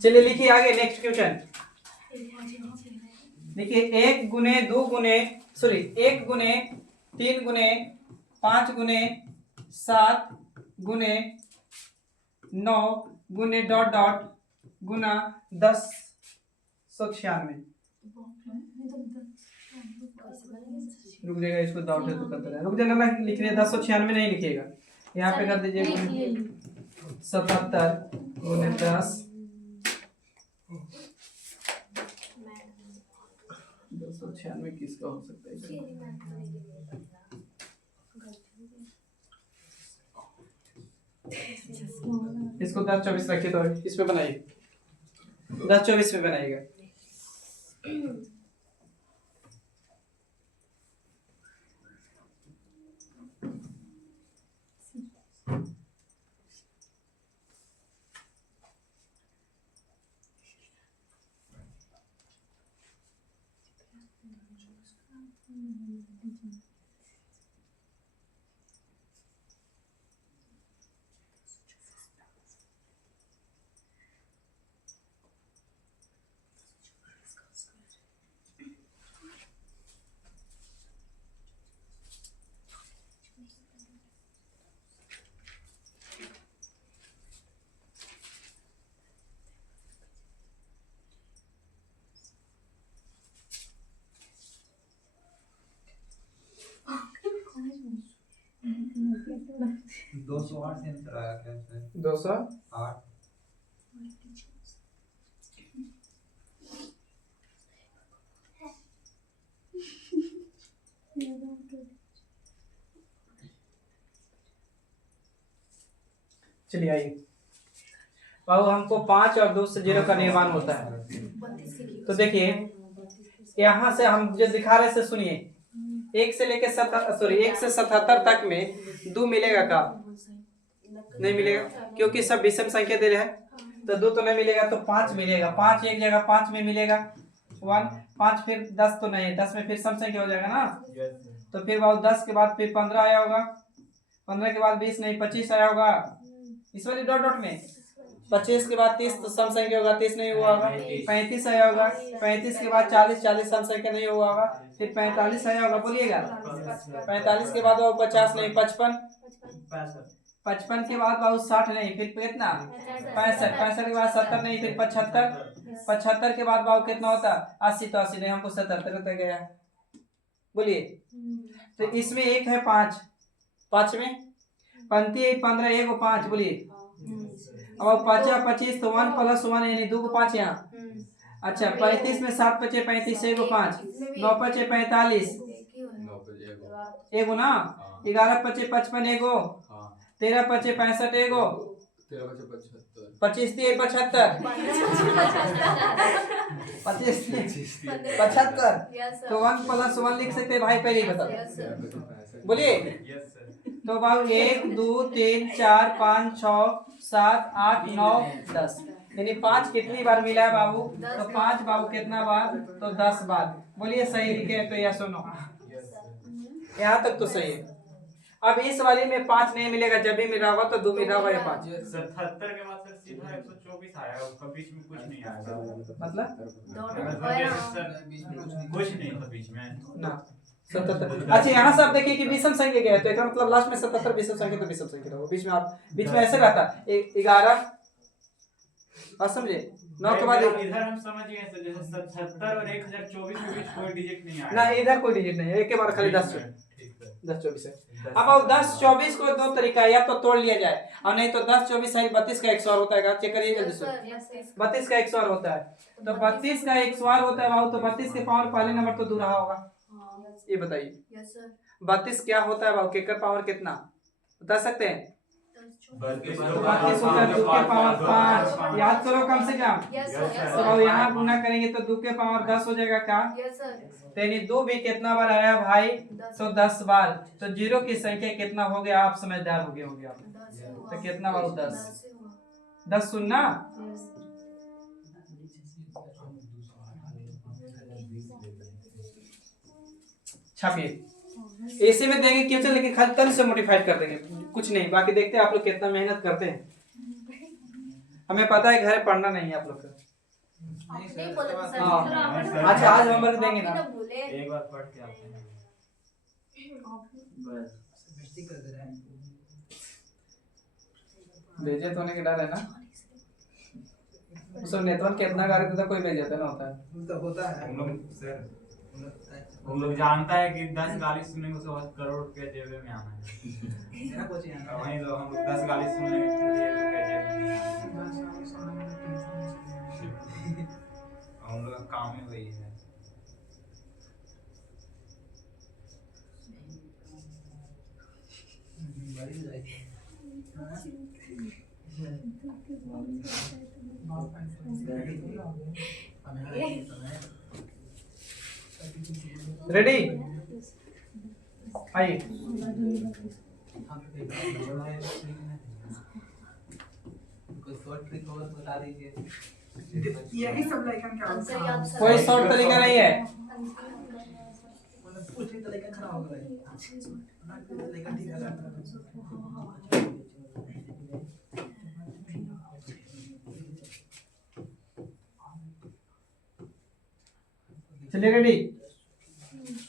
चलिए लिखिए आगे नेक्स्ट क्वेश्चन। देखिए 1 गुने 2 गुने 1 गुने 3 गुने 5 गुने 7 गुने 9 गुने डॉट डॉट गुना 1096। रुक जाएगा, इसको डॉट है तो करते रहे, रुक जाना ना, लिख रहे 1096 नहीं लिखिएगा, यहाँ पे कर दीजिए 77 गुने 10 296 किसका हो सकता है? इसको 10-24 रखिए, तो इस पे बनाइए, 10-24 पे बनाइएगा। दो सौ आठ सेंटर आया क्या सर? 208। चलिए आइए, बाबू हमको 5 और 2 से 0 का निर्माण होता है। तो देखिए यहाँ से हम जो दिखा रहे से सुनिए, 1 से लेके 1 से 77 तक में 2 मिलेगा का? नहीं मिलेगा, क्योंकि सब विषम संख्या दे रहे हैं, तो 2 तो नहीं मिलेगा, तो 5 मिलेगा। 5 एक जगह 5 में मिलेगा 1, 5 फिर 10 तो नहीं है, 10 में फिर सम संख्या हो जाएगा ना, तो फिर बाबू 10 के बाद फिर 15 आया होगा, 15 के बाद 20 नहीं 25 आया होगा इस वाली डॉट डॉट में, 25 के बाद 30 तो सम संख्या होगा, 30 नहीं हुआ होगा, 35 आया होगा, 35 के बाद 40 सम संख्या नहीं हुआ होगा, फिर 45 आया होगा, बोलिएगा 45 के बाद 50 नहीं 55, 55 के बाद बाबू 60 नहीं, फिर कितना 65, 65 के बाद 70 नहीं, फिर 75, 75 के बाद बाबू कितना होता 80, तो 80 नहीं, हमको 77 तक गया, बोलिए। तो इसमें एक है 5, 5 में पंक्ति 15 1 को 5, बोलिए। अब 5 25 तो 1 + 1 यानी 2 को 5 यहाँ। अच्छा 35 में 7 5 35 1 को 5, 9 5 45 1 ना, 11 5 55 1 को, 13 5 65 1 को, 25 3 75, 25 75, तो 1 + 1 लिख सकते हैं भाई, पहले ही बता, बोलिए। तो बाबू 1 2 3 4 5 6 7 8 9 10, यानी 5 कितनी बार मिला है बाबू? तो 5 बाबू कितना बार? तो 10 बार, बोलिए सही लिखे तो या सुनो, यहाँ तक तो सही है। अब इस वाली में 5 नहीं मिलेगा, जब भी मिला हुआ तो 2 मिला हुआ या 5। 77 के बाद सर सीधा 124 आया, उसका बीच में कुछ नहीं आया, मतलब कुछ नहीं था बीच में ना 77। अच्छा यहाँ से आप देखिए कि विषम संख्या क्या है, तो इसका मतलब लास्ट में 77 विषम संख्या, तो विषम संख्या होगा, बीच में आप बीच में ऐसे रहता 11, बात समझे, 9 के बाद इधर हम समझ गए सर, जैसे 77 और 1024 के बीच कोई डिजिट नहीं आया ना, इधर कोई डिजिट नहीं है, एक के बार खाली 10 24 है। अब 10 24 को दो तरीका, या तो तोड़ लिया जाए, और नहीं तो 10 24 साइड 32 का 100 होता है, चेक करिए जल्दी से, 32 का 100 होता है, तो 32 का 100 होता है बाबू, तो 32 के पावर पहले नंबर तो 2 रहा होगा, ये बताइए 32 क्या होता है बाबू, के का पावर कितना बता सकते हैं? 32 होता है 2 के पावर 5, याद करो कम से कम, तो बाबू यहाँ गुना करेंगे तो 2 के पावर 10 हो जाएगा का, यानी 2 भी कितना बार आया भाई? तो 10 बार, तो 0 की संख्या कितना हो गया, आप समझदार हो गए होंगे आप, तो कितना बाबू 10 सुनना, छापिए ऐसे में देंगे क्यों, लेकिन खाली तन से मॉडिफाइड कर देंगे, कुछ नहीं, बाकी देखते हैं आप लोग कितना मेहनत करते हैं। हमें पता है घर पढ़ना नहीं है आप लोग का। नहीं बोले तो सर हाँ। सर आपने तो अच्छा, आज होमवर्क देंगे ना। बोले एक बार पढ़ के आते हैं बस। बेइज्जती कर दे रहा है। बेइज्जत होने के डर है ना। उसको नेटवर्क कितना गा रहे थे तो कोई बेइज्जत ना होता है। वो तो होता है। हम लोग सर हम लोग जानता है कि 10 गाली सुनेंगे उसके बाद करोड़ रुपया जेब में आना है। मेरा कुछ नहीं आता। वहीं तो हम लोग 10 गाली सुन लेंगे फिर 1 रुपया जेब में नहीं आना। हम लोग का काम ही वही है। बड़ी हो जाएगी। रेडी, आइए। कोई शॉर्ट ट्रिक हो तो बता दीजिए। यही सब लाइकन क्या आंसर याद सर कोई शॉर्ट तरीका नहीं है। मतलब कुछ भी तरीका खराब हो गया है। तरीका ठीक है। चलिए रेडी।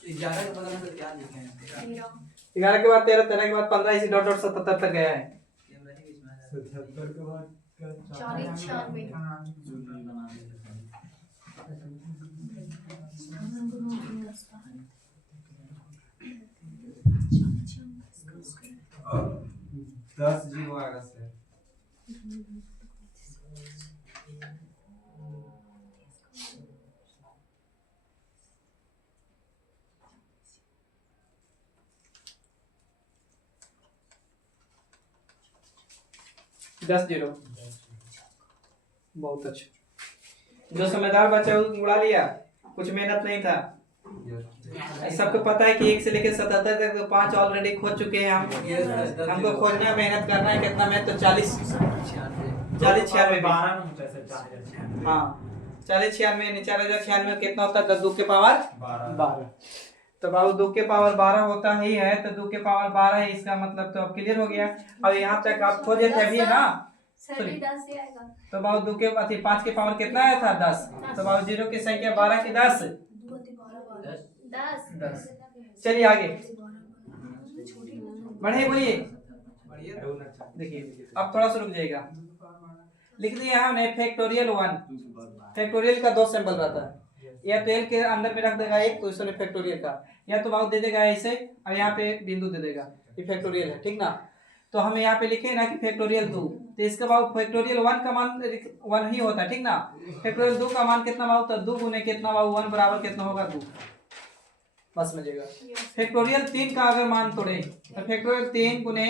11 के बदले में क्या लिखे हैं? 11 के बाद 13, 13 के बाद 15, इसी डॉट डॉट 77 तक गया है। कैमरा के बीच में आ जाए। 77 के बाद 40 96 10 जीरो आएगा सर। दस जीरो। बहुत अच्छा। जो समझदार बच्चा उड़ा लिया, कुछ मेहनत नहीं था। सबको पता है कि 1 से लेकर 77 तक तो 5 ऑलरेडी खोज चुके हैं हम। हमको खोजना मेहनत करना है। कितना मेहनत तो 40 40 96 12 में होता है सर 4096। हाँ 40 96 4096 कितना होता है? 10 2 के पावर 12। तो बाबू 2 के पावर 12 होता ही है, तो 2 के पावर 12 है, इसका मतलब तो अब क्लियर हो गया। अब यहाँ तक आप खोजे थे अभी ना। सर भी 10 से आएगा। तो बाबू 2 के 5 के पावर कितना आया था? 10। तो बाबू 0 की संख्या 12 की 10। 10 चलिए आगे बढ़े, बोलिए। देखिए अब थोड़ा सा रुक जाएगा। लिख दिया हमने फैक्टोरियल 1। फैक्टोरियल का 2 सिंबल रहता है, या तो एल के अंदर में रख देगा एक पोजीशन फैक्टोरियल का, या तो बाबू दे देगा ऐसे और यहाँ पे बिंदु दे देगा। ये फैक्टोरियल है, ठीक ना। तो हम यहाँ पे लिखे ना कि फैक्टोरियल 2, तो इसका बाबू फैक्टोरियल 1 का मान 1 ही होता है, ठीक ना। फैक्टोरियल 2 का मान कितना बाबू? तो 2 गुने कितना बाबू? 1 बराबर कितना होगा? 2। बस समझिएगा। फैक्टोरियल 3 का अगर मान तोड़े तो फैक्टोरियल 3 गुने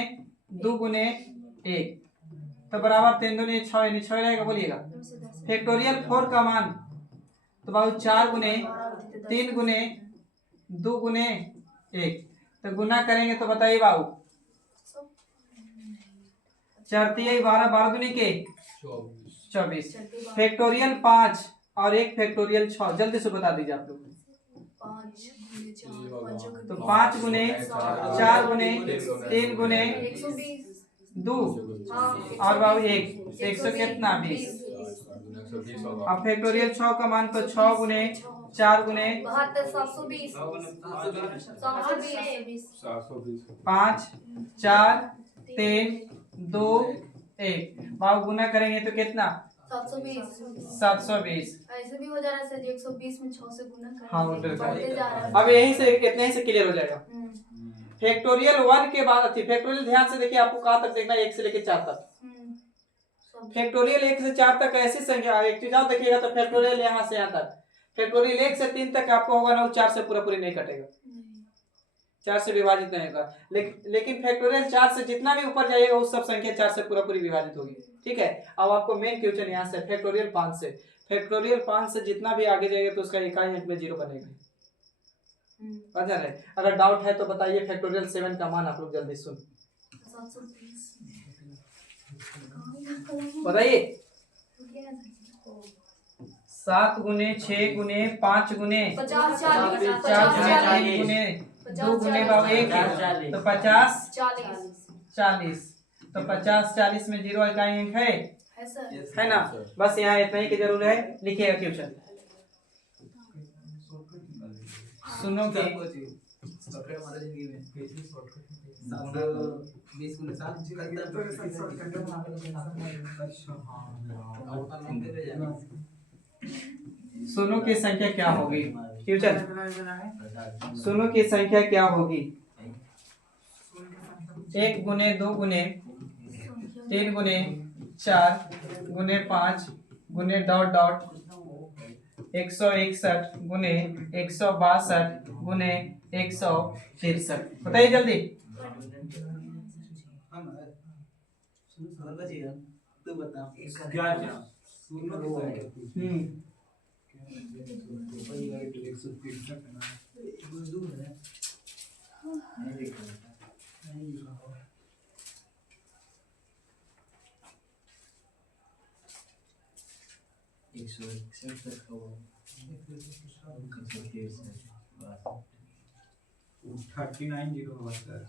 2 गुने 1 तो बराबर 3 दूनी 6 यानी 6 रहेगा, बोलिएगा। फैक्टोरियल 4 का मान तो बाबू 4 गुने 3 गुने 2 गुने 1, तो गुना करेंगे तो बताइए बाबू 4 3 12 12 दूनी के 24। फैक्टोरियल 5 और एक फैक्टोरियल 6, जल्दी से बता दीजिए आप लोग। तो 5 गुने 4 गुने 3 गुने 2 और बाबू 1 100 कितना 20। अब फैक्टोरियल 6 का मान तो 6 गुने 4 गुने 720 5 4 3 2 1 बाबू गुना करेंगे तो कितना? 720। ऐसे भी हो जा रहा है सर, 120 में 6 से गुना करेंगे। हाँ, बढ़ते जा रहा है। अब यहीं से इतने ही से क्लियर हो जाएगा। फैक्टोरियल 1 के बाद फैक्टोरियल ध्यान से देखिए, आपको कहाँ तक देखना है? 1 से लेकर 4 तक। फैक्टोरियल 1 से 4 तक ऐसी संख्या एक चीज आप देखिएगा तो फैक्टोरियल यहाँ से यहाँ तक। फैक्टोरियल 1 से 3 तक आपको होगा ना, वो 4 से पूरा पूरी नहीं कटेगा, 4 से विभाजित नहीं होगा। लेकिन फैक्टोरियल 4 से जितना भी ऊपर जाइएगा उस सब संख्या 4 से पूरा पूरी विभाजित होगी, ठीक है। अब आपको मेन क्वेश्चन यहाँ से फैक्टोरियल 5 से। फैक्टोरियल 5 से जितना भी आगे जाएगा तो उसका इकाई अंक में 0 बनेगा। समझ रहे? अगर डाउट है तो बताइए। फैक्टोरियल 7 का मान आप लोग जल्दी सुन बताइए। 7 गुने 6 गुने 5 गुने 50 4 गुने 3 गुने 2 गुने बाबू 1 तो 50 40। तो 50 40 में 0 इकाई अंक है है सर। है ना। बस यहाँ इतना ही की जरूरत है, लिखिएगा क्वेश्चन। सुनो कि 20 गुना 7 सुनो की संख्या क्या होगी? क्वेश्चन, सुनो की संख्या क्या होगी? 1 गुने 2 गुने 3 गुने 4 गुने 5 गुने डॉट डॉट 161 गुने 162 गुने 163। बताइए जल्दी। तू बता क्या थर्टी नाइन जीरो होगा सर।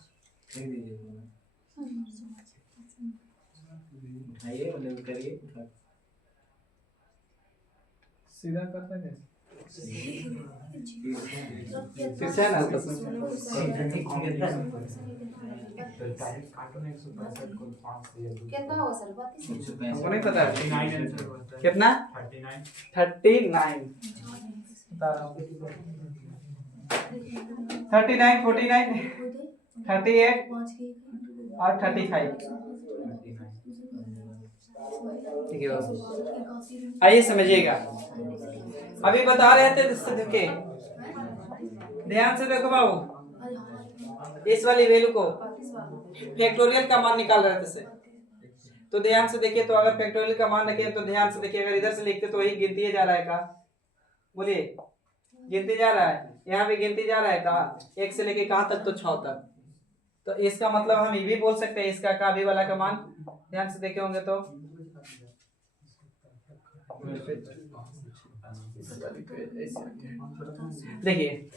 सीधा करता है कितना होगा सर? 32। हमको नहीं पता है 39 आंसर होता है। कितना। 39 39 बता रहा हूँ। 39 49 38 और 35। ठीक है, आइए समझिएगा। अभी बता रहे थे के ध्यान से देखो बाबू, इस वाली वैल्यू को फैक्टोरियल का मान निकाल रहे थे से। तो ध्यान से देखिए, तो अगर फैक्टोरियल का मान रखें तो ध्यान से देखिए, अगर इधर से लिखते तो वही गिनती जा रहा है का, बोलिए गिनती जा रहा है, यहाँ भी गिनती जा रहा है का, 1 से लेके कहाँ तक, तो 6 तक। तो इसका मतलब हम ये भी बोल सकते हैं इसका का भी वाला का मान, ध्यान से देखे होंगे तो देखिए,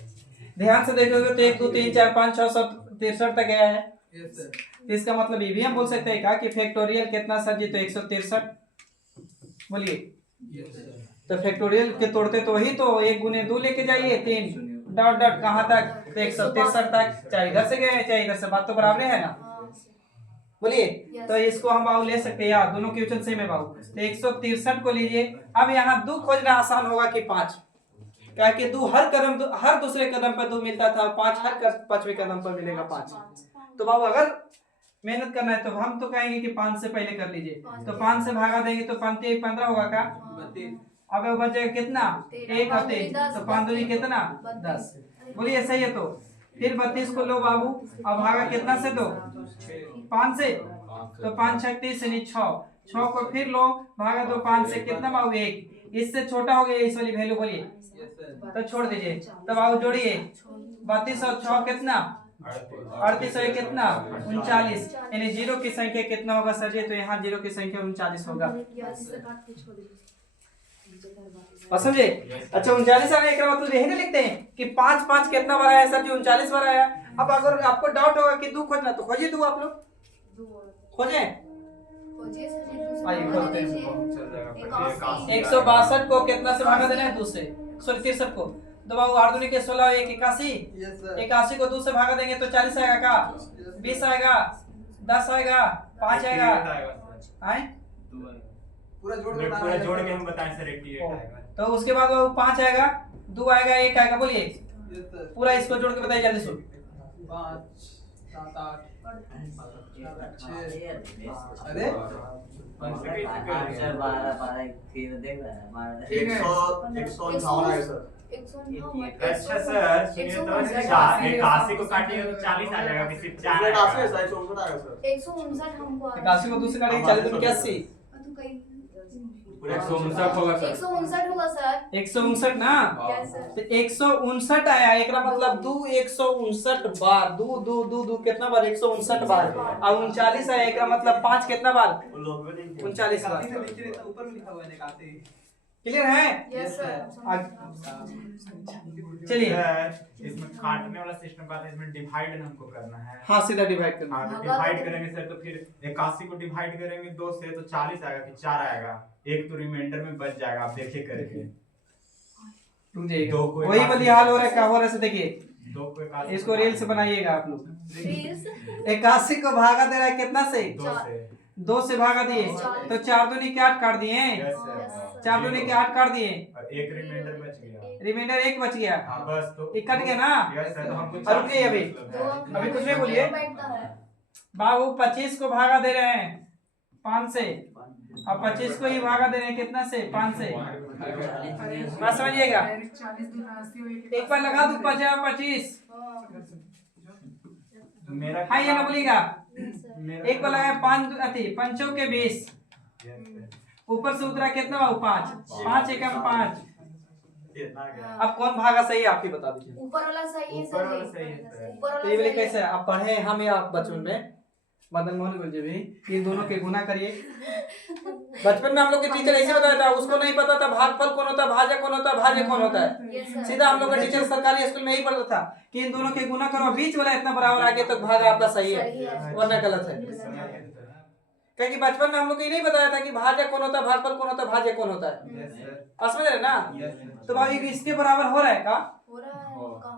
ध्यान से देखोगे तो 1 2 3 4 5 6 7 63 तक गया है। तो इसका मतलब ये भी हम बोल सकते हैं का कि फैक्टोरियल कितना सर जी, तो 163। बोलिए, तो फैक्टोरियल के तोड़ते तो वही तो 1 गुने 2 लेके जाइए 3 डॉट डॉट कहाँ तक, तो 163 तक। चाहे इधर से गए चाहे इधर से, बात तो बराबर है ना। बोलिए, तो इसको हम बाबू ले सकते हैं यार, दोनों क्वेश्चन सेम है बाबू। तो 163 को लीजिए। अब यहाँ 2 खोजना आसान होगा कि 5, क्या कि 2 हर दूसरे कदम पर 2 मिलता था, 5 हर 5वें कदम पर मिलेगा 5। तो बाबू अगर मेहनत करना है तो हम तो कहेंगे कि 5 से पहले कर लीजिए। तो 5 से भागा देंगे तो 5 15 होगा का। अब बच जाएगा कितना, 1 होते, तो 5 दूनी कितना 10। बोलिए सही है। तो फिर 32 को लो बाबू, अब भागा कितना से, दो 5 से, तो 5 6 30 यानी 6 को फिर लो भागा दो 5 से, कितना बाबू 1। इससे छोटा हो गया इस वाली वैल्यू, बोलिए तो छोड़ दीजिए। तब बाबू जोड़िए 32 और 6 कितना 38 और कितना 39, यानी 0 की संख्या कितना होगा सर जी, तो यहाँ 0 की संख्या 39 होगा। और समझे। अच्छा 39 आ गया, मतलब यही ना लिखते हैं कि 5 5 कितना बार आया सर जी, 39 बार आया। अब अगर आपको डाउट होगा कि 2 खोजना तो खोजिए, 2 आप लोग खोजें। आइए खोलते हैं। 162 को कितना से भागा देना है, 2 से, सॉरी 63 को। तो बाबू 8 दूनी के 16 1 81, 81 को 2 से भागा देंगे तो 40 आएगा का, 20 आएगा, 10 आएगा, 5 आएगा, आए पूरा जोड़ के हम बताएं सर 88 आएगा। तो उसके बाद वो 5 आएगा, 2 आएगा, 1 आएगा। बोलिए पूरा इसको जोड़ के बताइए जल्दी से। 5 7 8 अरे अच्छा सर सुनिए, तो 81 को काटिए तो 40 आ जाएगा, कि सिर्फ 4 159 हमको 81 को 2 से काटेंगे 40 तो 81, 159 होगा सर। 159 होगा सर। 159 ना, यस सर। तो 159 आया, एकरा मतलब 2 159 बार, 2 2 2 2 कितना बार 159 बार, और 39 आया, एकरा मतलब 5 कितना बार 39 बार। ऊपर में लिखा हुआ है निकालते क्लियर है? Yes sir. चलिए सर इसमें काटने वाला सिस्टम का था, इसमें डिवाइड हमको करना है। हाँ सीधा डिवाइड करना। हाँ डिवाइड करेंगे सर तो फिर 81 को डिवाइड करेंगे 2 से तो 40 आएगा कि 4 आएगा, एक तो रिमाइंडर में बच जाएगा। आप देखिए करके रुक जाइएगा, दो को वही 81 वाली हाल हो रहा है। क्या हो रहा है से देखिए, 2 को 81 इसको रील्स बनाइएगा आप लोग। रील्स 81 को भागा दे रहा है कितना से? 2 से 2 से भागा दिए तो 4 दूनी के 8 काट दिए, यस सर 4 दूनी के 8 काट दिए, और एक रिमाइंडर बच गया। रिमाइंडर 1 बच गया। हाँ बस तो ये कट गया ना? यस सर, तो हमको और रुकिए अभी। अभी कुछ नहीं बोलिए। बाबू 25 को भागा दे रहे हैं 5 से, अब 25 को ही भागा दे रहे हैं कितना से? 5 से। बात समझिएगा। 40 दूना 80 एक बार लगा दो 50 25। मेरा हाँ ये ना बोलिएगा। मेरा एक बार लगाया 5 अति 5 के 20, यस सर, ऊपर से उतरा कितना बाबू? 5 5 एकम 5। इतना आ गया। अब कौन भागा सही है आप ही बता दीजिए। ऊपर वाला सही है ऊपर सर। वाला सही है सर। ऊपर वाला तो ये वाले सही है। कैसे आप पढ़े हैं हम या आप बचपन में? मदन मोहन गुरुजी भी इन दोनों के गुना करिए। बचपन में हम लोग के टीचर ऐसे बताया था, उसको नहीं पता था भागफल कौन होता है, भाजक कौन होता है, भाज्य कौन होता है। Yes sir. सीधा हम लोग का टीचर सरकारी स्कूल में यही पढ़ता था कि इन दोनों के गुना करो, बीच वाला इतना बराबर आगे तक भागा आपका सही है, वरना गलत है। क्योंकि बचपन में हम लोग को ये नहीं बताया था कि भाजक कौन होता है, भागफल कौन होता है, भाज्य कौन होता है। यस सर, आप समझ रहे हैं ना? Yes sir. तो भाई इसके बराबर हो रहा है का? हो रहा है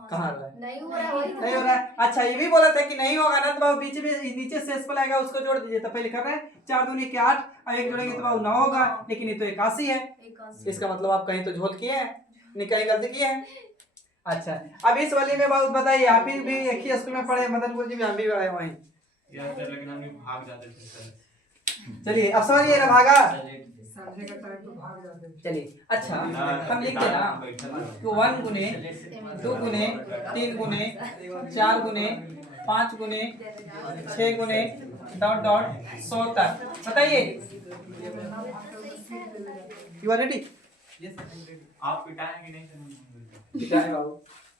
कहाँ हो रहा है? नहीं हो रहा है, वही तो नहीं हो रहा है। अच्छा ये भी बोला था कि नहीं होगा ना, तो बाबू बीच में नीचे से एसपल आएगा उसको जोड़ दीजिए। तो पहले कर रहे हैं 4 दूनी के 8 और 1 जोड़ेंगे तो बाबू 9 होगा, लेकिन ये तो 81 है। 81। इसका मतलब आप कहीं तो झोल किए हैं, नहीं कहीं गलती किए हैं। अच्छा अब इस वाली में बाबू बताइए, आप ही भी एक ही स्कूल में पढ़े, मदन गुरुजी भी हम भी पढ़े वहीं। यस सर, लेकिन हम भी भाग जाते थे सर। चलिए अब समझिए ना भागा। समझे का टाइम तो भाग जाते हैं। चलिए अच्छा हम लिखते हैं ना कि 1 गुने 2 गुने 3 गुने 4 गुने 5 गुने 6 गुने डॉट डॉट 100 तक। बताइए यू आर रेडी? आप पिटाएं कि नहीं सर? पिटाए बाबू।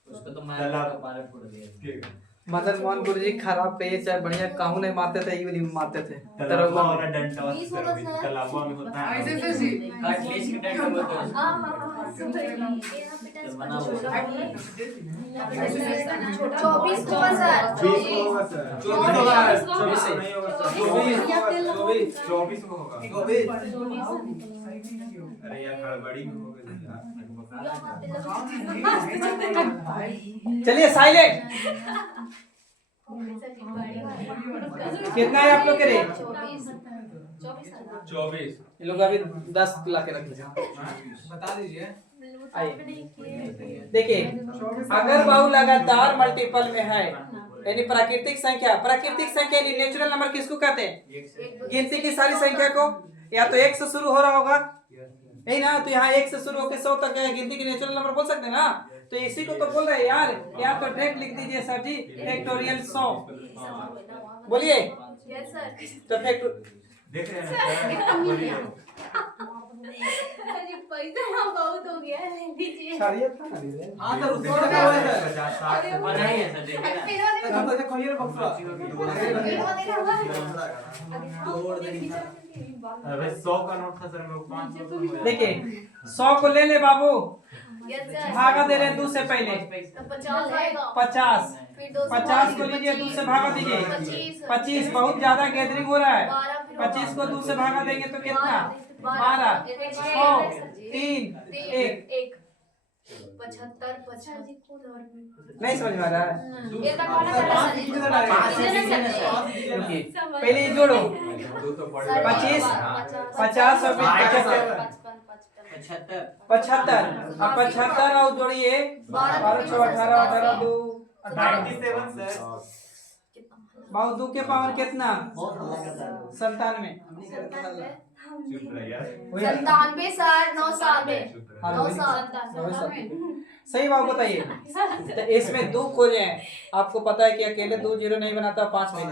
उसको तो मैं कपारे फोड़ दिया। ठीक है। मदन मोहन गुरुजी खराब पे चाहे बढ़िया काहू नहीं मारते थे, ये वाली मारते थे। तलवा वाला डंडा बीस होगा सर। तलवा में होता है। ऐसे से जी काटलेस के टाइम में बोलते हैं। हाँ सुपर यहाँ पे तो बना हुआ छोटा 24 होगा सर। 20 को होगा सर। 24 नहीं होगा सर। 24 को होगा। अरे यार गड़बड़ी में हो गई। चलिए साइलेंट। कितना है आप लोग के रे? 24 ये लोग अभी 10 ला के रख लीजिए। बता दीजिए। आइए देखिए, अगर बाहु लगातार मल्टीपल में है यानी प्राकृतिक संख्या यानी नेचुरल नंबर किसको कहते हैं? गिनती की सारी संख्या को या तो 1 से शुरू हो रहा होगा, यही ना? तो यहाँ 1 से शुरू होकर 100 तक है, गिनती की नेचुरल नंबर बोल सकते हैं ना? तो इसी को तो बोल रहे हैं यार। या तो डायरेक्ट लिख दीजिए सर जी फैक्टोरियल 100 बोलिए। Yes sir. तो फैक्टर देख रहे हैं ना बोलिए। अरे पैसा यहाँ बहुत हो गया है, ले लीजिए। शरीयत था ना रे। हां सर उसको क्या बोले सर? 50 60 और नहीं है सर देखिए ना। फिर वाले तब तक खोइए रे बक्सा। तोड़ देंगे। अबे 100 का नोट था सर, मेरे को 500 देखिए 100 को ले ले बाबू, यस सर। भागा दे रहे हैं 2 से पहले। तो 50 आएगा। 50 फिर 2 50 को लीजिए 2 से भागा दीजिए। 25 बहुत ज्यादा गैदरिंग हो रहा है। 25 को 2 से भागा देंगे तो कितना? 12 6 3 1। 75 नहीं समझ में आ रहा है? ये तक वाला करना सर। रुकिए पहले ये जोड़ो। 25 50 और 75 75 अब 75 और जोड़िए 12 6 18 18 2 97 सर। बाबू 2 के पावर कितना? 97। चुप रह यार। 97 सर 9 साल में हाँ, 9 वही। साल सही बात बताइए। तो इसमें 2 खोजे हैं, आपको पता है कि अकेले 2 0 नहीं बनाता, 5 में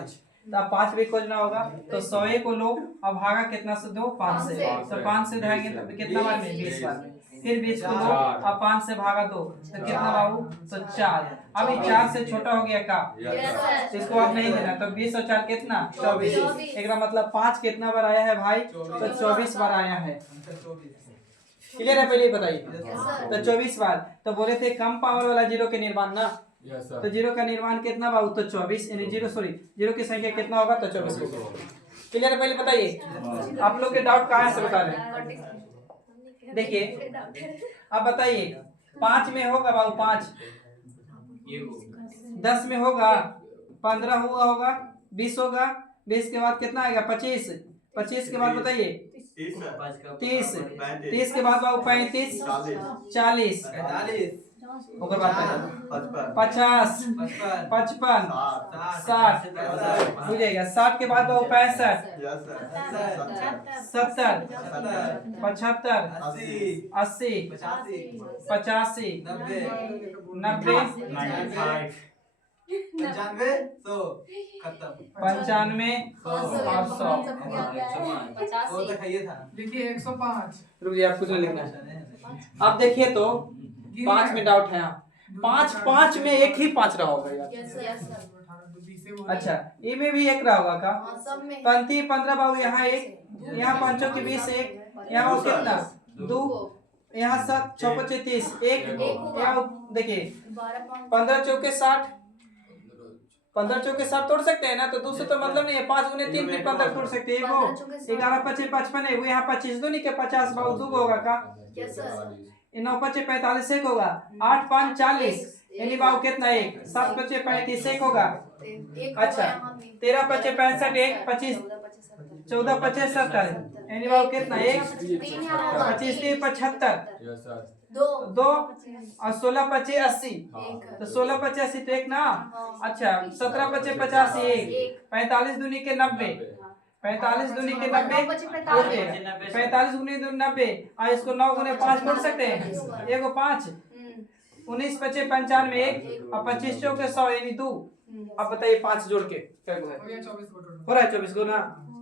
तो आप 5 भी खोजना होगा। तो 100 को लो और भागा कितना से दो? 5 से। तो 5 से जाएंगे तो कितना बार में? 20 बार में। फिर 20 को लो और 5 से भागा दो तो कितना बाबू? तो 4। अब ये 4 से छोटा हो गया का? तो इसको आप नहीं देना। तो 20 और 4 कितना? 24। एक मतलब 5 कितना बार आया है भाई? तो 24 बार आया है। क्लियर है? पहले ही बताइए। सर। तो 24 बार। तो बोले थे कम पावर वाला जीरो के निर्माण ना, यस तो सर। जीरो का निर्माण कितना बाबू? तो 24, यानी जीरो की संख्या कितना होगा? तो 24 होगा। क्लियर है? पहले बताइए आप लोग के डाउट कहाँ से बता रहे हैं। देखिए अब बताइए 5 में होगा बाबू 5, ये हो 10 में होगा, 15 होगा, 20 होगा, 20 के बाद कितना आएगा? 25, 25 के बाद बताइए 30, 30 के बाद बाबू 35, 40, 45 ओकर बाद 50, 55, 60 हो जाएगा। 60 के बाद बाबू 65, 70, 75, 80, 85, 90, 95 और 100। लिखिए 105। रुक जाइए, आप कुछ नहीं लिखना है। अब देखिए तो 5 में डाउट है। 5 में एक ही 5 रहा होगा यार। अच्छा ये में भी एक रहा होगा का? 35, 15 बाबू यहाँ एक, यहाँ 5 के 20 एक, यहाँ कितना 2, यहाँ 7, 6, 25, 30 एक, यहाँ देखिए 15 चौके 60, 15 चौके 60 तोड़ सकते हैं ना, तो 200 तो मतलब नहीं है। 5 गुने 3 फिर 15 तोड़ सकते हैं वो। 11, 25, 55 है वो, यहाँ 25 दूनी के 50 बाबू 2 होगा का? 9, 25, 45 एक होगा, 8, 5, 40 यानी बाबू कितना एक, 7, 25, 35 एक होगा। अच्छा 13, 25, 65 एक, 25, 14, 25, 70 यानी बाबू कितना एक, 25, 3, 75, यस सर। 2 और 16, 25, 80 तो 16, 25, 80 तो एक ना। अच्छा 17, 25, 85 एक, 45 दूनी के 90, 45 दूनी के 90 45 गुनी 90 और इसको 9 गुने 5 तोड़ सकते हैं। एगो 5, 19, 25, 95 एक और 25 चौके 100 यानी 2। अब बताइए 5 जोड़ के क्या हो रहा है? 24 गो ना,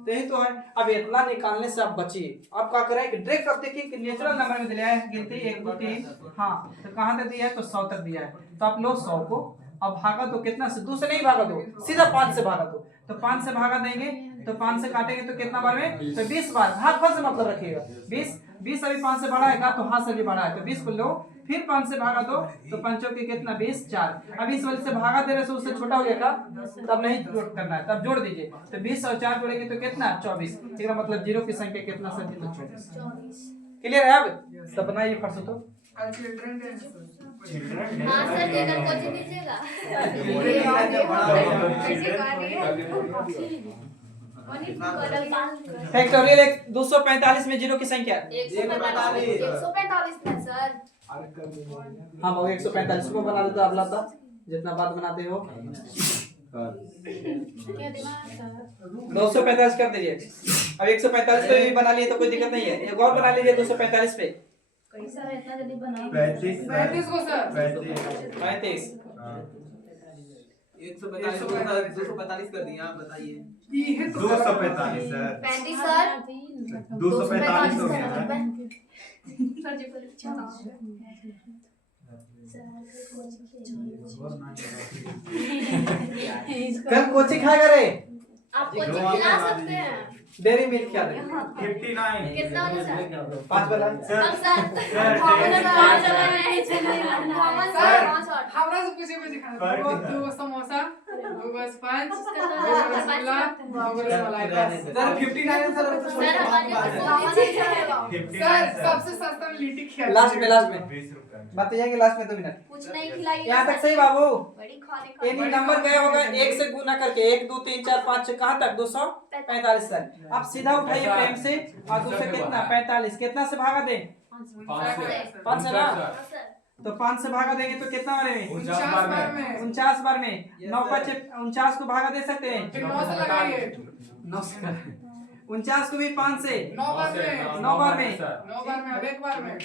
तो यही तो है। अब इतना निकालने से आप बचिए। आप क्या करें कि डायरेक्ट आप देखिए कि नेचुरल नंबर में दिया है गिनती 1, 2, 3, हाँ तो कहाँ तक दिया है? तो 100 तक दिया है। तो आप लो 100 को अब भागा दो, कितना से? 2 से नहीं भागा दो, सीधा 5 से भागा दो। तो 5 से भागा देंगे तो 5 से काटेंगे तो कितना बार में? तो 20 बार। भागफल से मतलब रखिएगा 20 अभी 5 से बढ़ा है तो हाथ से भी बढ़ा है तो 20 को लो, फिर 5 से भागा दो तो 5 के कितना? 20, 4। अब इस वाले से भागा दे रहे से उससे छोटा हो गया का? तब नहीं जोड़ करना है, तब जोड़ दीजिए। तो 20 और 4 जोड़ेंगे तो कितना? 24। इसका मतलब जीरो की संख्या कितना सर? तो 24। क्लियर है? अब तब बनाइए फर्स्ट तो फैक्टोरियल 245 में जीरो की संख्या 145 में सर। हाँ बाबू 145 को बना देता आप लाता जितना बात बनाते हो। 245 कर दीजिए। अब 145 पे भी बना लिए तो कोई दिक्कत नहीं है। एक और बना लीजिए 245 पे। 35 को सर 35 245 कर दिए। आप बताइए। 245 सर। 35 सर। 245 हो गया सर। सर जी कल कोचिंग खाएगा रे? आप कोचिंग खिला सकते हैं। डेरी मिल्क क्या दे? 59 कितना वाला सर? 5 वाला सर अब सर सर, पाँच वाला नहीं चाहिए। कॉमन सर 5 और हमरा से पूछे खाना। 2 samosa, 2 sponge, 2 rasgulla, 2 rasmalai. Sir 59 sir sir हमारे पास कॉमन ही चलेगा। 59 सर सर। सबसे सस्ता में लिट्टी खिला। लास्ट में 20 रुपए। बात जाएंगे लास्ट में 2 मिनट। कुछ नहीं खिलाइए। यहाँ तक सही बाबू? बड़ी खाने एनी नंबर गया होगा 1 से गुना करके 1, 2, 3, 4, 5 कहाँ तक? 245 तक। आप सीधा उठाइए प्रेम से और 2 से कितना? 45 कितना से भागा दें? 5 से ना, तो 5 से भागा देंगे तो कितना बार में? 49 बार में। 9, 5, 49 को भागा दे सकते हैं। फिर 9 से लगाइए। 9 से 49 को भी 5 से 9 बार में। 9 बार में 9 बार में अब एक बार में।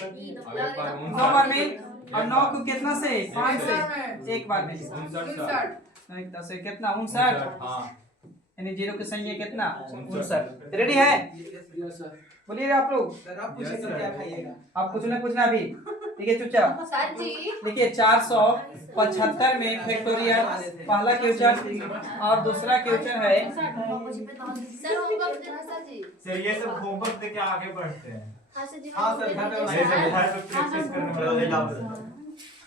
9 बार में और 9 को कितना से? 5 से एक बार में। 59। 10 से कितना? 59। हाँ यानी जीरो की संख्या कितना? 59। रेडी है? बोलिए आप लोग। सर आप पूछिए तो क्या खाइएगा? आप कुछ ना पूछना अभी, ठीक है चुपचाप। सर जी देखिए 475 में फैक्टोरियल पहला क्वेश्चन और दूसरा क्वेश्चन है। सर होमवर्क देना सर जी। सर ये सब होमवर्क दे के आगे बढ़ते हैं। हाँ सर जी हाँ सर, घर पे जैसे घर पे प्रैक्टिस करने वाला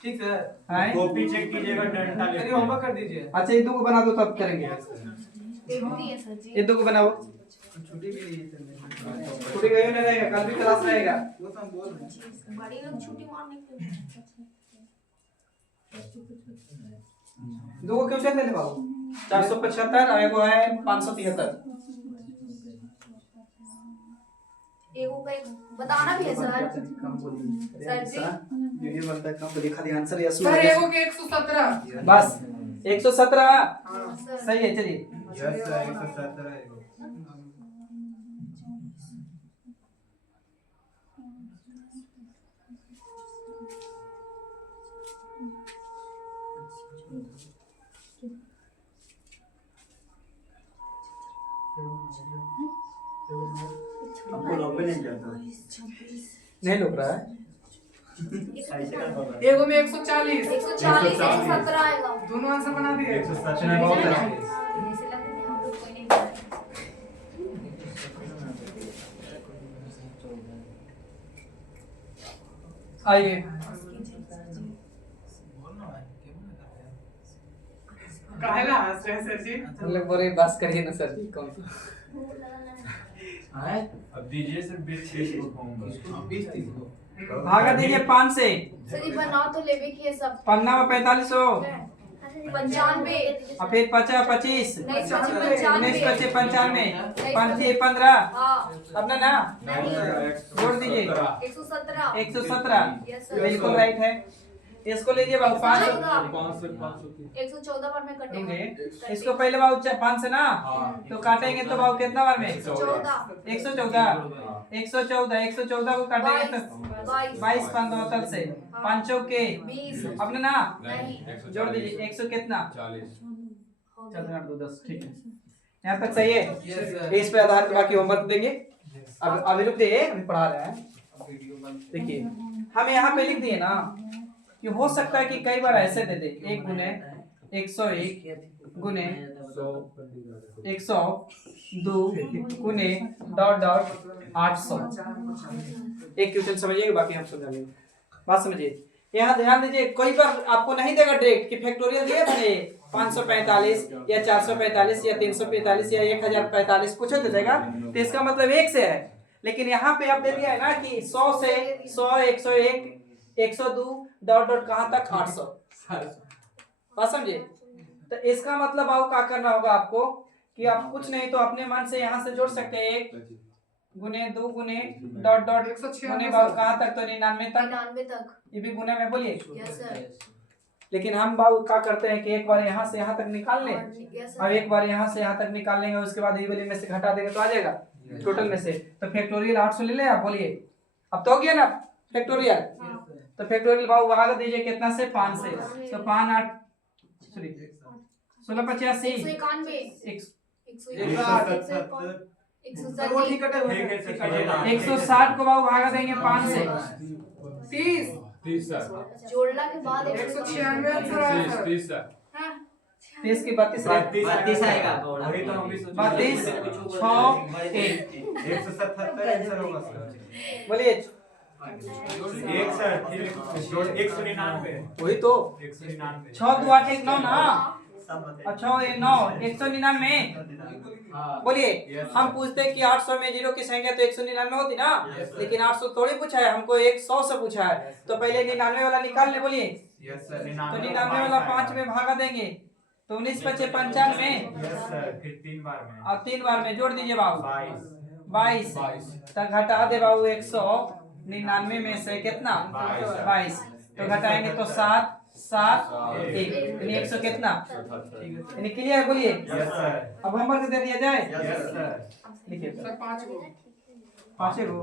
ठीक है हैं? कॉपी चेक कीजिएगा डंडा चलिए लेके होमवर्क कर दीजिए। अच्छा ये दो को बना दो तब करेंगे। होती है सर जी ये दो को बनाओ। छुट्टी भी नहीं है। छुट्टी कहीं नहीं रहेगा, कल भी क्लास रहेगा। वो तो हम बोल रहे हैं। बड़ी लोग छुट्टी मारने के लिए दो को क्वेश्चन ले ले बाबू। 475 और एगो है 573। एगो का एक बताना भी है सर कम बोलिए सर जी वीडियो बनता है कम बोलिए, खाली आंसर या सर एगो के 117 बस 117 हाँ सर सही है। चलिए यस सर 117 है वो। हमको लॉबी नहीं जाता। नहीं लुक रहा है। एगो में 140 140 117 आएगा दोनों आंसर बना दिए। 117 बहुत है। जैसे लग रहा है हम लोग कोई नहीं बना आइए काहेला हंस रहे हैं सर जी? हम लोग बोले बस करिए ना सर जी कौन अब दीजिए सर 20-30 को होंगे। 20-30 को। भागा दीजिए 5 से। सर ये बनाओ तो लेवे की है सब पन्ना में 45 हो 95 और फिर 50 25 नहीं सर जी 19 95 25 95 5 15 हाँ अपना ना नहीं जोड़ दीजिए 117 117 यस सर बिल्कुल राइट है। इसको लीजिए बाबू 5 114 बार में कटेंगे लेंगे। इसको पहले बाबू 5 से ना तो काटेंगे तो बाबू कितना बार में 14 114 114 को काटेंगे तो 22 15 से 5 के 20 अपने ना नहीं जोड़ दीजिए 100 कितना 40 चल 8 2 10 ठीक है। यहाँ तक सही है। Yes sir. इस पे आधार पे बाकी होमवर्क देंगे। अब अभी रुक जाइए, अभी पढ़ा रहे हैं। देखिए हम यहाँ पे लिख दिए ना कि हो सकता है कि कई बार ऐसे दे दे 1 गुने 101 गुने 100 2 गुने डॉट डॉट 800। एक क्वेश्चन समझिएगा बाकी हम समझा लेंगे। बात समझिए। यहाँ ध्यान दीजिए, कोई बार आपको नहीं देगा डायरेक्ट कि फैक्टोरियल दिए बने 545 या 445 या 345 या 1045 कुछ दे देगा तो इसका मतलब 1 से है। लेकिन यहाँ पे आप दे दिया है ना कि 100 से 100 101 102 डॉट डॉट कहाँ तक 800। बात समझे। तो इसका मतलब आपको क्या करना होगा आपको कि आप कुछ नहीं तो अपने मन से यहाँ से जोड़ सकते हैं 1 गुने 2 गुने डॉट डॉट 196 गुने बाबू कहाँ तक तो 99 तक 99 तक ये भी गुने में बोलिए। यस सर लेकिन हम बाबू क्या करते हैं कि एक बार यहाँ से यहाँ तक निकाल लें यस और सर एक बार यहाँ से यहाँ तक निकाल लेंगे उसके बाद ये वाले में से घटा देंगे तो आ जाएगा टोटल में से। तो फैक्टोरियल 800 ले लें आप बोलिए। अब तो हो गया ना फैक्टोरियल। तो फैक्टोरियल बाबू भाग दीजिए कितना से 5 से तो 5 8 सॉरी 16 85 सर वो ठीक कटे हुए हैं। 160 को बाबू भागा देंगे 5 से 30 30 सर जोड़ना के बाद 196 आंसर आया सर। 30 सर 30 की 32 32 आएगा। वही तो हम भी 32 6 1 177 आंसर होगा सर। बोलिए। 1 सर 199 वही तो 199 6 2 8 1 9 ना अच्छा 9 199 बोलिए। हम पूछते हैं कि 800 में 0 की संख्या तो 199 होती ना लेकिन 800 थोड़ी पूछा है हमको 100 से पूछा है तो पहले 99 वाला निकाल ले बोलिए। यस सर तो 99 वाला 5 में भागा देंगे तो 19 बचे 95 यस सर फिर 3 बार में और 3 बार में जोड़ दीजिए बाबू 22 22 तक घटा दे बाबू 199 में से कितना 22 तो घटाएंगे तो 7 7 1 यानी 100 कितना यानी क्लियर बोलिए। यस सर अब होमवर्क दे दिया जाए यस सर लिखिए सर 5 को 5 को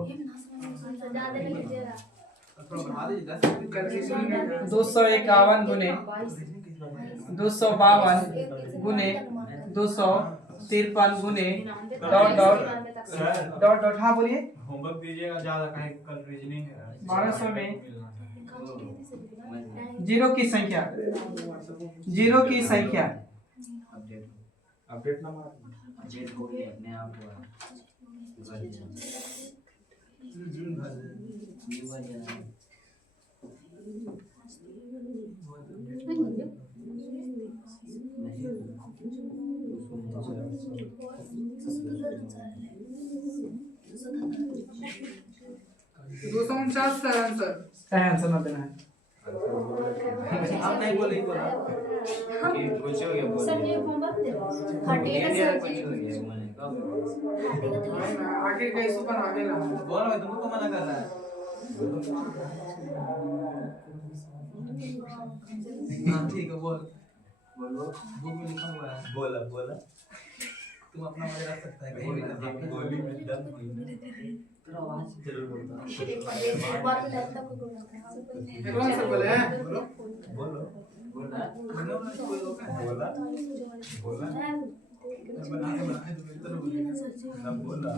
सजा देने कीजिएगा थोड़ा बढ़ा दीजिए 10 कर दीजिए 251 गुने 252 गुने 253 गुने dot dot sir dot dot हाँ बोलिए। होमवर्क दीजिएगा ज्यादा कहीं कल रीजनिंग है 1200 में 0 की संख्या 0 की संख्या अपडेट नंबर अपडेट हो गया अपने आप दो सौ 49 सर आंसर क्या आंसर ना देना है आप नहीं बोले बोला कुछ हो गया बोल सर ये होमवर्क दे हटेगा सर कुछ हो गया मैंने कब आगे कैसे सुपर आगे ला बोल मैं तुमको मना कर रहा है हाँ ठीक है बोल बोलो बुक में लिखा हुआ है बोला बोला तुम अपना मजा रख सकता है कहीं भी कर सकता है। गोली में दम हुई ना। तेरा आवाज जरूर बोलता बात करता को बोलना कौन सा बोले हैं बोलो बोलो बोला बोलो ना कोई लोग है बोला बोला बना के तो बोलेगा ना बोला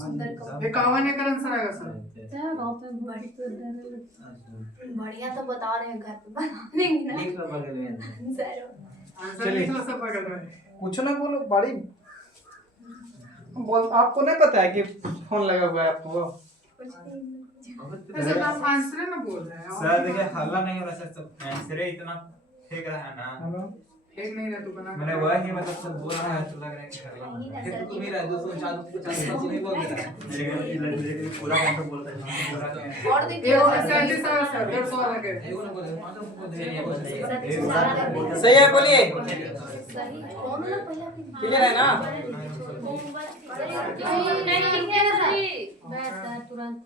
सुंदर का 51 का आंसर आएगा सर बढ़िया तो बता रहे हैं घर पे बना देंगे ना लिख लो बगल में सर आंसर चलिए। लिख लो सब पकड़ रहे हैं कुछ ना बोलो बड़ी बोल आपको नहीं पता है कि फोन लगा हुआ है आपको कुछ नहीं सर आप आंसर ना बोल रहे हैं सर देखिए हल्ला नहीं हो रहा सर सब आंसर इतना फेंक रहा है ना हेलो एक नहीं रहा तू बना मैंने वही मतलब सब बोल रहा है तो लग रहा है कि हल्ला नहीं ना फिर सर तुम ही रहा 250 नहीं बोल रहा लेकिन पूरा काउंटर बोलता है पूरा और ये देखिए हो सकता है सर 150 वाला के एगो ना बोले मानो को दे सही है बोलिए सही कौन ना पहला क्लियर है ना नहीं है सही बस सर तुरंत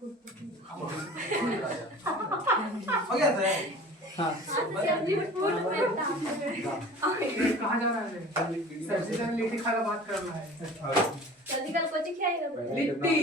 हो गया सर हाँ जल्दी फूल में कहां जा रहा है सर सीधा लिट्टी खा के बात करना है जल्दी कल कोची खाएगा लिट्टी